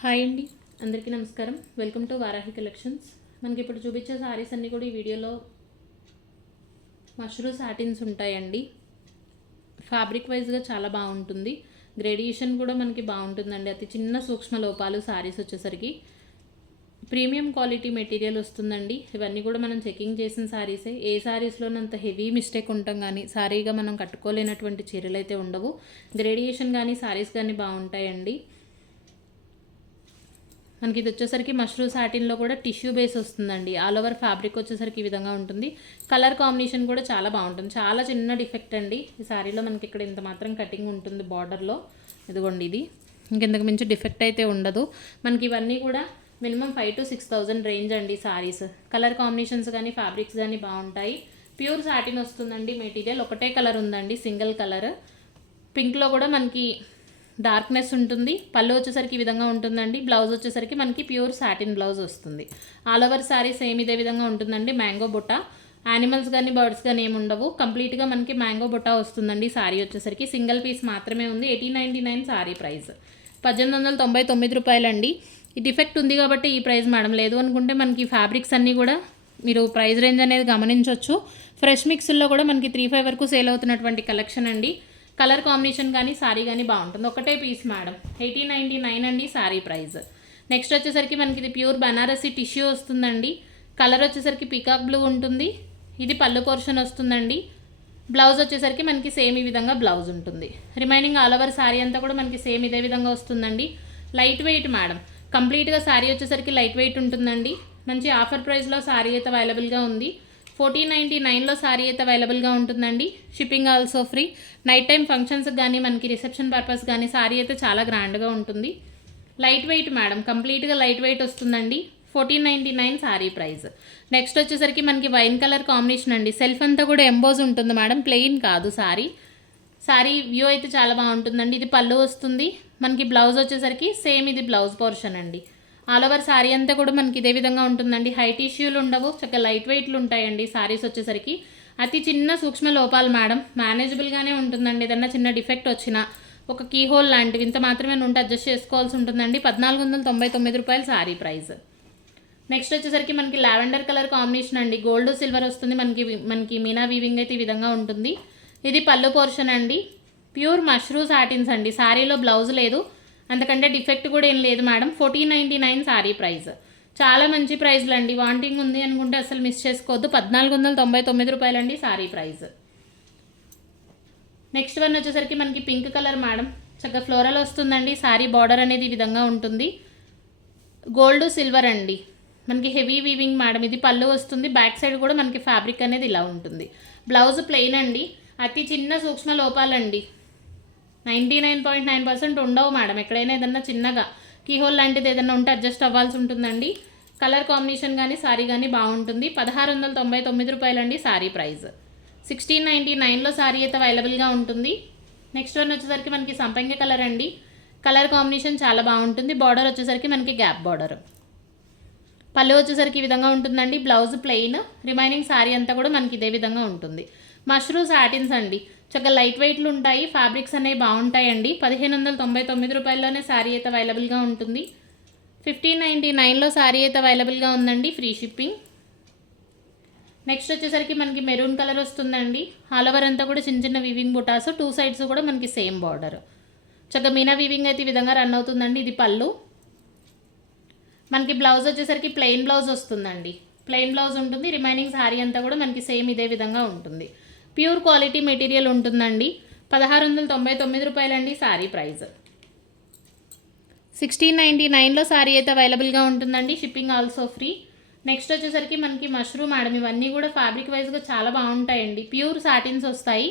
Hi అండి. అందరికీ నమస్కారం. వెల్కమ్ టు వారాహి కలెక్షన్స్ మనకి ఇప్పుడు చూపించే సారీస్ అన్నీ కూడా ఈ వీడియోలో మష్రూ సాటిన్స్ ఉంటాయండి. ఫ్యాబ్రిక్ వైజ్గా చాలా బాగుంటుంది. గ్రేడియేషన్ కూడా మనకి బాగుంటుందండి. అతి చిన్న సూక్ష్మ లోపాలు సారీస్ వచ్చేసరికి. ప్రీమియం క్వాలిటీ మెటీరియల్ వస్తుందండి. ఇవన్నీ కూడా మనం చెకింగ్ చేసిన సారీసే ఏ. సారీస్లోనంత హెవీ మిస్టేక్ ఉంటాం కానీ సారీగా మనం కట్టుకోలేనటువంటి చీరలు అయితే ఉండవు. గ్రేడియేషన్ కానీ సారీస్ కానీ బాగుంటాయండి. మనకి ఇది వచ్చేసరికి మష్రూ సాటిన్లో కూడా టిష్యూ బేస్ వస్తుందండి. ఆల్ ఓవర్ ఫ్యాబ్రిక్ వచ్చేసరికి ఈ విధంగా ఉంటుంది. కలర్ కాంబినేషన్ కూడా చాలా బాగుంటుంది. చాలా చిన్న డిఫెక్ట్ అండి. ఈ సారీలో మనకి ఇక్కడ ఇంత మాత్రం కటింగ్ ఉంటుంది బార్డర్లో ఇదిగోండి ఇది. ఇంకెంతకు మించి డిఫెక్ట్ అయితే ఉండదు. మనకి ఇవన్నీ కూడా minimum five to six thousand range అండి సారీస్ కలర్ కాంబినేషన్స్ కానీ ఫ్యాబ్రిక్స్ కానీ బాగుంటాయి. ప్యూర్ సాటిన్ వస్తుందండి. మెటీరియల్ ఒకటే కలర్ ఉందండి. సింగిల్ కలర్ పింక్లో కూడా మనకి డార్క్నెస్ ఉంటుంది పళ్ళు వచ్చేసరికి ఈ విధంగా ఉంటుందండి బ్లౌజ్ వచ్చేసరికి మనకి ప్యూర్ సాటిన్ బ్లౌజ్ వస్తుంది. ఆల్ ఓవర్ శారీ సేమ్ ఇదే విధంగా ఉంటుందండి మ్యాంగో బుట్ట. యానిమల్స్ కానీ బర్డ్స్ కానీ ఏమి ఉండవు. కంప్లీట్గా మనకి మ్యాంగో బుట్ట వస్తుందండి శారీ వచ్చేసరికి. సింగిల్ పీస్ మాత్రమే ఉంది eighteen ninety nine sari price పద్దెనిమిది వందల తొంభై తొమ్మిది రూపాయలండి. ఈ డిఫెక్ట్ ఉంది కాబట్టి ఈ ప్రైస్ మేడం లేదు అనుకుంటే మనకి ఫ్యాబ్రిక్స్ అన్నీ కూడా మీరు ప్రైస్ రేంజ్ అనేది గమనించవచ్చు ఫ్రెష్ మిక్స్లో కూడా మనకి త్రీ ఫైవ్ వరకు సేల్ అవుతున్నటువంటి కలెక్షన్ అండి. కలర్ కాంబినేషన్ కానీ సారీ కానీ బాగుంటుంది. ఒకటే piece madam. Eighteen ninety nine అండి సారీ ప్రైస్. నెక్స్ట్ వచ్చేసరికి మనకి ఇది ప్యూర్ బనారసి టిష్యూ వస్తుందండి. కలర్ వచ్చేసరికి పికాక్ బ్లూ ఉంటుంది. ఇది పళ్ళు పోర్షన్ వస్తుందండి. బ్లౌజ్ వచ్చేసరికి మనకి సేమ్ ఈ విధంగా బ్లౌజ్ ఉంటుంది. రిమైనింగ్ ఆల్ ఓవర్ శారీ అంతా కూడా మనకి సేమ్ ఇదే విధంగా వస్తుందండి. Light weight madam. కంప్లీట్గా శారీ వచ్చేసరికి లైట్ వెయిట్ ఉంటుందండి. మంచి ఆఫర్ ప్రైస్లో శారీ అయితే అవైలబుల్గా ఉంది. ఫోర్టీన్ నైంటీ నైన్లో శారీ అయితే అవైలబుల్గా ఉంటుందండి. Shipping also free night time functions కానీ మనకి రిసెప్షన్ పర్పస్ కానీ శారీ అయితే చాలా గ్రాండ్గా ఉంటుంది. లైట్ వెయిట్ మేడం కంప్లీట్గా లైట్ వెయిట్ వస్తుందండి. Fourteen ninety nine sari price. Next వచ్చేసరికి మనకి వైన్ కలర్ కాంబినేషన్ అండి. సెల్ఫ్ అంతా కూడా ఎంబోజ్ ఉంటుంది మేడం ప్లెయిన్ కాదు శారీ శారీ వ్యూ అయితే చాలా బాగుంటుందండి. ఇది పళ్ళు వస్తుంది. మనకి బ్లౌజ్ వచ్చేసరికి సేమ్ ఇది బ్లౌజ్ పోర్షన్ అండి. ఆల్ ఓవర్ శారీ అంతా కూడా మనకి ఇదే విధంగా ఉంటుందండి. హైట్ ఇష్యూలు ఉండవు. చక్కగా లైట్ వెయిట్లు ఉంటాయండి శారీస్ వచ్చేసరికి. అతి చిన్న సూక్ష్మ లోపాలు మేడం. మేనేజబుల్గానే ఉంటుందండి. ఏదన్నా చిన్న డిఫెక్ట్ వచ్చినా ఒక కీ హోల్ లాంటివి ఇంత మాత్రమే ఉంటే అడ్జస్ట్ చేసుకోవాల్సి ఉంటుందండి. పద్నాలుగు వందల తొంభై తొమ్మిది రూపాయలు శారీ ప్రైస్. నెక్స్ట్ వచ్చేసరికి మనకి లావెండర్ కలర్ కాంబినేషన్ అండి. గోల్డ్ సిల్వర్ వస్తుంది. మనకి మనకి మీనా వీవింగ్ అయితే ఈ విధంగా ఉంటుంది. ఇది పళ్ళు పోర్షన్ అండి. ప్యూర్ మష్రూ సాటిన్స్ అండి. శారీలో బ్లౌజ్ లేదు. అంతకంటే డిఫెక్ట్ కూడా ఏం లేదు madam. Fourteen ninety nine sari price. చాలా మంచి ప్రైజ్లు అండి. వాంటింగ్ ఉంది అనుకుంటే అసలు మిస్ చేసుకోవద్దు. పద్నాలుగు వందల తొంభై తొమ్మిది రూపాయలండి శారీ ప్రైస్. నెక్స్ట్ వన్ వచ్చేసరికి మనకి పింక్ కలర్ మేడం. చక్కగా ఫ్లోరల్ వస్తుందండి. శారీ బార్డర్ అనేది ఈ విధంగా ఉంటుంది. గోల్డ్ సిల్వర్ అండి. మనకి హెవీ వీవింగ్ మేడం. ఇది పళ్ళు వస్తుంది. బ్యాక్ సైడ్ కూడా మనకి ఫ్యాబ్రిక్ అనేది ఇలా ఉంటుంది. బ్లౌజ్ ప్లెయిన్ అండి. అతి చిన్న సూక్ష్మ లోపాలండి. Ninety nine point nine percent ఉండవు మేడం. ఎక్కడైనా ఏదన్నా చిన్నగా కీహోల్ లాంటిది ఏదైనా ఉంటే అడ్జస్ట్ అవ్వాల్సి ఉంటుందండి. కలర్ కాంబినేషన్ కానీ సారీ కానీ బాగుంటుంది. పదహారు వందల తొంభై తొమ్మిది రూపాయలండి సారీ ప్రైస్. సిక్స్టీన్ నైంటీ నైన్లో సారీ అయితే అవైలబుల్గా ఉంటుంది. నెక్స్ట్ వన్ వచ్చేసరికి మనకి సంపంగి కలర్ అండి. కలర్ కాంబినేషన్ చాలా బాగుంటుంది. బార్డర్ వచ్చేసరికి మనకి గ్యాప్ బార్డర్. పళ్ళు వచ్చేసరికి ఈ విధంగా ఉంటుందండి. Blouse plain. రిమైనింగ్ శారీ అంతా కూడా మనకి ఇదే విధంగా ఉంటుంది. మష్రూ సాటిన్స్ అండి. చక్కగా లైట్ వెయిట్లు ఉంటాయి ఫ్యాబ్రిక్స్ అనేవి బాగుంటాయండి. పదిహేను వందల తొంభై తొమ్మిది రూపాయల్లోనే శారీ అయితే అవైలబుల్గా ఉంటుంది. ఫిఫ్టీన్ నైంటీ నైన్లో శారీ అయితే అవైలబుల్గా ఉందండి ఫ్రీ షిప్పింగ్. నెక్స్ట్ వచ్చేసరికి మనకి మెరూన్ కలర్ వస్తుందండి. ఆల్ ఓవర్ అంతా కూడా చిన్న చిన్న వివింగ్ బుటాస్ టూ సైడ్స్ కూడా మనకి సేమ్ బార్డర్ చక్కగా మీనా వివింగ్ అయితే ఈ విధంగా రన్ అవుతుందండి ఇది పళ్ళు. మనకి బ్లౌజ్ వచ్చేసరికి ప్లెయిన్ బ్లౌజ్ వస్తుందండి. ప్లెయిన్ బ్లౌజ్ ఉంటుంది రిమైనింగ్ శారీ అంతా కూడా మనకి సేమ్ ఇదే విధంగా ఉంటుంది. ప్యూర్ క్వాలిటీ మెటీరియల్ ఉంటుందండి. పదహారు వందల తొంభై తొమ్మిది రూపాయలండి శారీ ప్రైస్. సిక్స్టీన్ నైంటీ నైన్లో శారీ అయితే అవైలబుల్గా ఉంటుందండి. Shipping also free. నెక్స్ట్ వచ్చేసరికి మనకి మష్రూమ్ మేడం ఇవన్నీ కూడా ఫ్యాబ్రిక్ వైజ్గా చాలా బాగుంటాయండి. ప్యూర్ సాటిన్స్ వస్తాయి.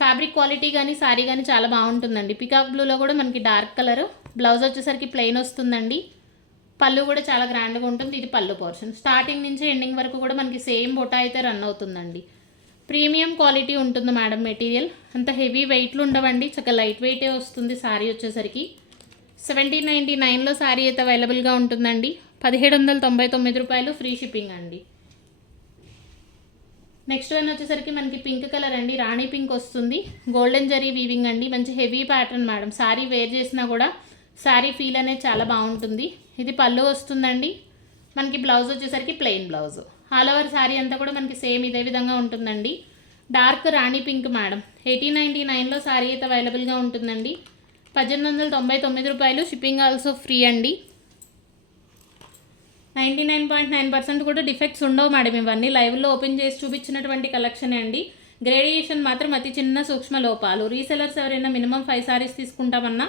ఫ్యాబ్రిక్ క్వాలిటీ కానీ శారీ కానీ చాలా బాగుంటుందండి. పికాక్ బ్లూలో కూడా మనకి డార్క్ కలర్. బ్లౌజ్ వచ్చేసరికి ప్లెయిన్ వస్తుందండి. పళ్ళు కూడా చాలా గ్రాండ్గా ఉంటుంది. ఇది పళ్ళు పోర్షన్. స్టార్టింగ్ నుంచి ఎండింగ్ వరకు కూడా మనకి సేమ్ బొటా అయితే రన్ అవుతుందండి. ప్రీమియం క్వాలిటీ ఉంటుంది మేడం మెటీరియల్. అంత హెవీ వెయిట్లు ఉండవండి. చక్కగా లైట్ వెయిటే వస్తుంది శారీ వచ్చేసరికి. సెవెంటీన్ నైంటీ నైన్లో శారీ అయితే అవైలబుల్గా ఉంటుందండి. పదిహేడు వందల తొంభై తొమ్మిది రూపాయలు ఫ్రీ షిప్పింగ్ అండి. నెక్స్ట్ వన్ వచ్చేసరికి మనకి పింక్ కలర్ అండి. రాణి పింక్ వస్తుంది. గోల్డెన్ జరీ వీవింగ్ అండి. మంచి heavy pattern madam. Sari wear చేసినా కూడా శారీ ఫీల్ అనేది చాలా బాగుంటుంది. ఇది పళ్ళు వస్తుందండి. మనకి బ్లౌజ్ వచ్చేసరికి plain blouse. All over sari అంతా కూడా మనకి సేమ్ ఇదే విధంగా ఉంటుందండి. Dark rani pink madam. Eighteen ninety నైన్లో శారీ అయితే అవైలబుల్గా ఉంటుందండి. పద్దెనిమిది వందల తొంభై తొమ్మిది రూపాయలు షిప్పింగ్ ఆల్సో ఫ్రీ అండి. Ninety nine point nine percent కూడా డిఫెక్ట్స్ ఉండవు మేడం ఇవన్నీ. లైవ్లో ఓపెన్ చేసి చూపించినటువంటి కలెక్షనే అండి. గ్రేడియేషన్ మాత్రం అతి చిన్న సూక్ష్మ లోపాలు. రీసెలర్స్ ఎవరైనా మినిమం ఫైవ్ సారీస్ తీసుకుంటామన్నా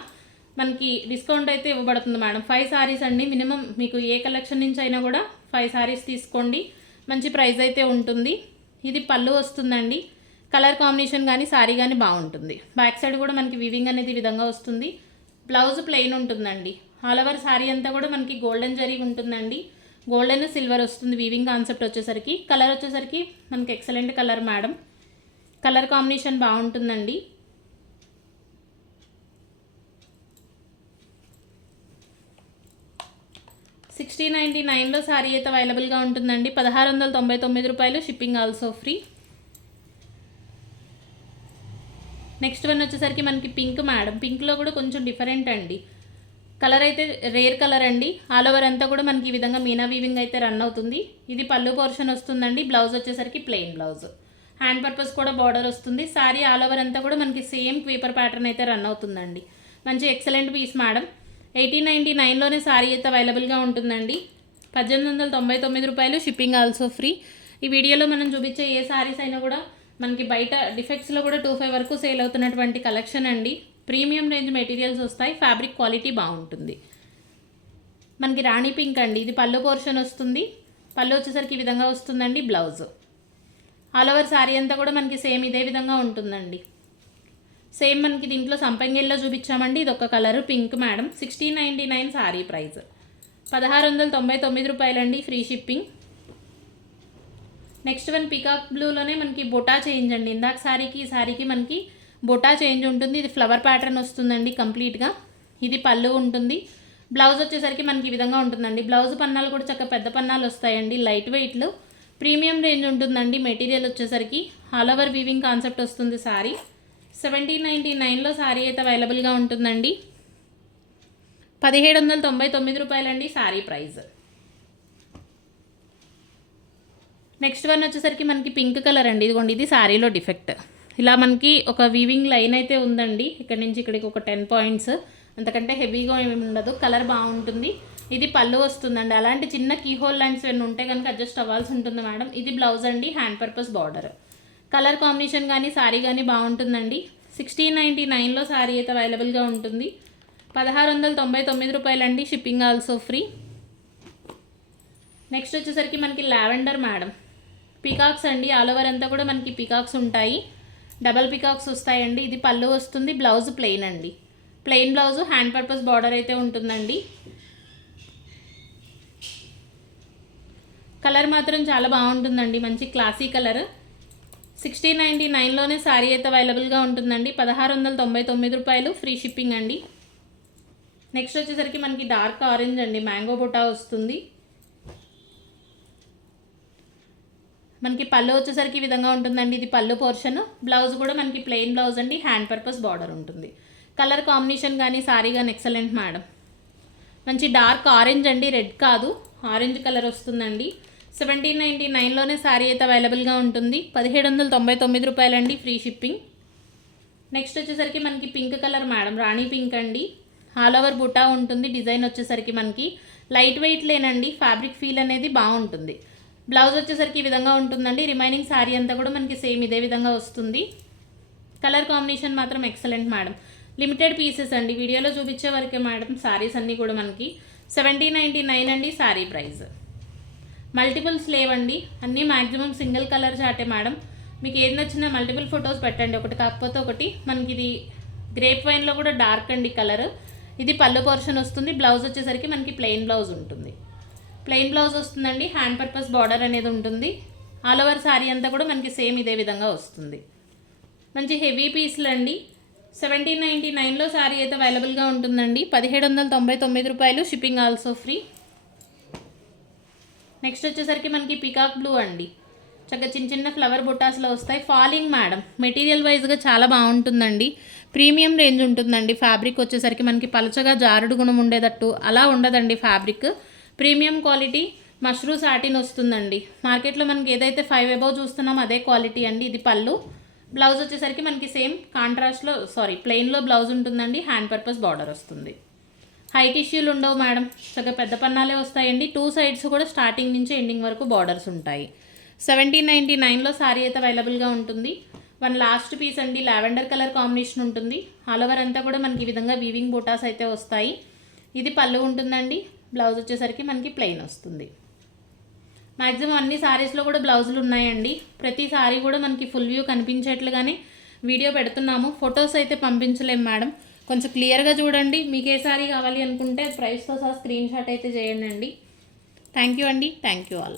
మనకి డిస్కౌంట్ అయితే ఇవ్వబడుతుంది మేడం. ఫైవ్ సారీస్ అండి. మినిమం మీకు ఏ కలెక్షన్ నుంచి అయినా కూడా ఫైవ్ సారీస్ తీసుకోండి. మంచి ప్రైస్ అయితే ఉంటుంది. ఇది పళ్ళు వస్తుందండి. కలర్ కాంబినేషన్ కానీ సారీ కానీ బాగుంటుంది. బ్యాక్ సైడ్ కూడా మనకి వివింగ్ అనేది ఈ విధంగా వస్తుంది. బ్లౌజ్ ప్లెయిన్ ఉంటుందండి. ఆల్ ఓవర్ శారీ అంతా కూడా మనకి గోల్డెన్ జరీ ఉంటుందండి. గోల్డెన్ సిల్వర్ వస్తుంది వీవింగ్ కాన్సెప్ట్ వచ్చేసరికి. కలర్ వచ్చేసరికి మనకి excellent colour madam colour combination బాగుంటుందండి. సిక్స్టీ నైంటీ నైన్లో శారీ అయితే అవైలబుల్గా ఉంటుందండి. పదహారు వందల తొంభై తొమ్మిది రూపాయలు shipping also free. Next one వచ్చేసరికి మనకి పింక్ మేడం. పింక్లో కూడా కొంచెం డిఫరెంట్ అండి. కలర్ అయితే రేర్ కలర్ అండి. ఆల్ ఓవర్ అంతా కూడా మనకి ఈ విధంగా మీనా వీవింగ్ అయితే రన్ అవుతుంది. ఇది పళ్ళు పోర్షన్ వస్తుందండి. బ్లౌజ్ వచ్చేసరికి ప్లెయిన్ బ్లౌజ్. హ్యాండ్ పర్పస్ కూడా బార్డర్ వస్తుంది. సారీ ఆల్ ఓవర్ అంతా కూడా మనకి సేమ్ క్వీపర్ ప్యాటర్న్ అయితే రన్ అవుతుందండి. మంచి excellent piece madam. Eighteen ninety నైన్లోనే sari అయితే అవైలబుల్గా ఉంటుందండి. పద్దెనిమిది వందల తొంభై తొమ్మిది రూపాయలు షిప్పింగ్ ఆల్సో ఫ్రీ. ఈ వీడియోలో మనం చూపించే ఏ సారీస్ అయినా కూడా మనకి బయట డిఫెక్ట్స్లో కూడా టూ ఫైవ్ వరకు సేల్ అవుతున్నటువంటి కలెక్షన్ అండి. ప్రీమియం రేంజ్ మెటీరియల్స్ వస్తాయి ఫ్యాబ్రిక్ క్వాలిటీ బాగుంటుంది. మనకి రాణి పింక్ అండి ఇది పళ్ళు పోర్షన్ వస్తుంది. పళ్ళు వచ్చేసరికి ఈ విధంగా వస్తుందండి బ్లౌజ్. ఆల్ ఓవర్ శారీ అంతా కూడా మనకి సేమ్ ఇదే విధంగా ఉంటుందండి. సేమ్ మనకి దీంట్లో సంపంగిల్లో చూపించామండి. ఇది ఒక colour pink madam sixteen ninety nine sari price పదహారు వందల తొంభై తొమ్మిది రూపాయలండి free shipping next one peacock బ్లూలోనే మనకి బొటా చేంజ్ అండి. ఇందాక శారీకి ఈ శారీకి మనకి బొటా చేంజ్ ఉంటుంది. ఇది ఫ్లవర్ ప్యాటర్న్ వస్తుందండి కంప్లీట్గా ఇది పళ్ళు ఉంటుంది. బ్లౌజ్ వచ్చేసరికి మనకి ఈ విధంగా ఉంటుందండి. బ్లౌజ్ పన్నాలు కూడా చక్కగా పెద్ద పన్నాలు వస్తాయండి. లైట్ వెయిట్లు ప్రీమియం రేంజ్ ఉంటుందండి. మెటీరియల్ వచ్చేసరికి. ఆల్ ఓవర్ వీవింగ్ కాన్సెప్ట్ వస్తుంది శారీ సెవెంటీన్ నైంటీ నైన్లో శారీ అయితే అవైలబుల్గా ఉంటుందండి. పదిహేడు వందల తొంభై తొమ్మిది రూపాయలండి శారీ ప్రైస్. నెక్స్ట్ వన్ వచ్చేసరికి మనకి పింక్ కలర్ అండి. ఇదిగోండి ఇది శారీలో డిఫెక్ట్. ఇలా మనకి ఒక వీవింగ్ లైన్ అయితే ఉందండి. ఇక్కడ నుంచి ఇక్కడికి ఒక టెన్ పాయింట్స్ అంతకంటే హెవీగా ఏమి ఉండదు. కలర్ బాగుంటుంది. ఇది పళ్ళు వస్తుందండి. అలాంటి చిన్న కీహోల్ లైన్స్ ఏమైనా ఉంటే కనుక అడ్జస్ట్ అవ్వాల్సి ఉంటుంది మేడం ఇది బ్లౌజ్ అండి hand purpose border colour combination కానీ శారీ కానీ బాగుంటుందండి. సిక్స్టీన్ నైంటీ నైన్లో శారీ అయితే అవైలబుల్గా ఉంటుంది. పదహారు వందల తొంభై తొమ్మిది రూపాయలండి షిప్పింగ్ ఆల్సో ఫ్రీ. నెక్స్ట్ వచ్చేసరికి మనకి లావెండర్ మేడం. పికాక్స్ అండి. ఆల్ ఓవర్ అంతా కూడా మనకి పికాక్స్ ఉంటాయి. డబల్ పికాక్స్ వస్తాయండి. ఇది పళ్ళు వస్తుంది. బ్లౌజ్ ప్లెయిన్ అండి. Plain blouse hand purpose border అయితే ఉంటుందండి. కలర్ మాత్రం చాలా బాగుంటుందండి. మంచి క్లాసీ కలర్. సిక్స్టీన్ నైంటీ నైన్లోనే శారీ అయితే అవైలబుల్గా ఉంటుందండి. పదహారు వందల తొంభై తొమ్మిది రూపాయలు ఫ్రీ షిప్పింగ్ అండి. నెక్స్ట్ వచ్చేసరికి మనకి డార్క్ ఆరెంజ్ అండి. మ్యాంగో బుటా వస్తుంది. మనకి పళ్ళు వచ్చేసరికి ఈ విధంగా ఉంటుందండి. ఇది పళ్ళు పోర్షన్. బ్లౌజ్ కూడా మనకి ప్లెయిన్ బ్లౌజ్ అండి. హ్యాండ్ పర్పస్ బార్డర్ ఉంటుంది. కలర్ కాంబినేషన్ కానీ సారీ కానీ ఎక్సలెంట్ మేడం. మంచి డార్క్ ఆరెంజ్ అండి. రెడ్ కాదు. ఆరెంజ్ కలర్ వస్తుందండి. సెవెంటీన్ నైంటీ నైన్లోనే శారీ అయితే అవైలబుల్గా ఉంటుంది. పదిహేడు వందల తొంభై తొమ్మిది రూపాయలండి ఫ్రీ షిప్పింగ్. నెక్స్ట్ వచ్చేసరికి మనకి పింక్ కలర్ మేడం రాణి పింక్ అండి. ఆల్ ఓవర్ బుటా ఉంటుంది డిజైన్ వచ్చేసరికి మనకి లైట్ వెయిట్ లేనండి ఫ్యాబ్రిక్ ఫీల్ అనేది బాగుంటుంది. బ్లౌజ్ వచ్చేసరికి ఈ విధంగా ఉంటుందండి రిమైనింగ్ శారీ అంతా కూడా మనకి సేమ్ ఇదే విధంగా వస్తుంది. కలర్ కాంబినేషన్ మాత్రం ఎక్సలెంట్ మేడం. లిమిటెడ్ పీసెస్ అండి వీడియోలో చూపించే వరకే మేడం శారీస్ అన్నీ కూడా మనకి సెవెంటీ నైంటీ నైన్ అండి శారీ ప్రైస్. మల్టిపుల్స్ లేవండి. అన్నీ మ్యాక్సిమం సింగిల్ కలర్ చాటే మేడం. మీకు ఏది నచ్చినా మల్టిపుల్ ఫొటోస్ పెట్టండి. ఒకటి కాకపోతే ఒకటి. మనకి ఇది గ్రేప్ వైన్లో కూడా డార్క్ అండి కలర్. ఇది పళ్ళు పోర్షన్ వస్తుంది. బ్లౌజ్ వచ్చేసరికి మనకి ప్లెయిన్ బ్లౌజ్ ఉంటుంది. ప్లెయిన్ బ్లౌజ్ వస్తుందండి. హ్యాండ్ పర్పస్ బార్డర్ అనేది ఉంటుంది. ఆల్ ఓవర్ శారీ అంతా కూడా మనకి సేమ్ ఇదే విధంగా వస్తుంది. మంచి హెవీ పీస్లు అండి. సెవెంటీన్ నైంటీ నైన్లో శారీ అయితే అవైలబుల్గా ఉంటుందండి. పదిహేడు వందల తొంభై తొమ్మిది రూపాయలు షిప్పింగ్ ఆల్సో ఫ్రీ. నెక్స్ట్ వచ్చేసరికి మనకి పికాక్ బ్లూ అండి. చక్కగా చిన్న చిన్న ఫ్లవర్ బుటాస్లో వస్తాయి. ఫాలింగ్ మేడం మెటీరియల్ వైజ్గా చాలా బాగుంటుందండి. ప్రీమియం రేంజ్ ఉంటుందండి. ఫ్యాబ్రిక్ వచ్చేసరికి మనకి పలచగా జారుడు గుణం ఉండేటట్టు అలా ఉండదండి fabric premium quality mashru satin వస్తుందండి. మార్కెట్లో మనకి ఏదైతే ఫైవ్ అబౌవ్ చూస్తున్నామో అదే క్వాలిటీ అండి ఇది పళ్ళు. బ్లౌజ్ వచ్చేసరికి మనకి సేమ్ కాంట్రాస్ట్లో సారీ ప్లెయిన్లో బ్లౌజ్ ఉంటుందండి. హ్యాండ్ పర్పస్ బార్డర్ వస్తుంది. హై టిష్యూలు ఉండవు మేడం చక్కగా పెద్ద పన్నాలే వస్తాయండి. టూ సైడ్స్ కూడా స్టార్టింగ్ నుంచి ఎండింగ్ వరకు బార్డర్స్ ఉంటాయి. సెవెంటీన్ నైంటీ నైన్లో సారీ అయితే అవైలబుల్గా ఉంటుంది. వన్ లాస్ట్ పీస్ అండి లావెండర్ కలర్ కాంబినేషన్ ఉంటుంది. ఆల్ ఓవర్ అంతా కూడా మనకి ఈ విధంగా వీవింగ్ బూటాస్ అయితే వస్తాయి. ఇది పళ్ళు ఉంటుందండి. బ్లౌజ్ వచ్చేసరికి మనకి ప్లెయిన్ వస్తుంది. మ్యాక్సిమం అన్ని శారీస్లో కూడా బ్లౌజులు ఉన్నాయండి. ప్రతి సారీ కూడా మనకి ఫుల్ వ్యూ కనిపించేట్లుగానే వీడియో పెడుతున్నాము. ఫొటోస్ అయితే పంపించలేము మేడం కొంచెం క్లియర్గా చూడండి. మీకు ఏ సారీ కావాలి అనుకుంటే ప్రైస్తో సహా స్క్రీన్ షాట్ అయితే చేయండి అండి. థ్యాంక్ యూ అండి. Thank you all.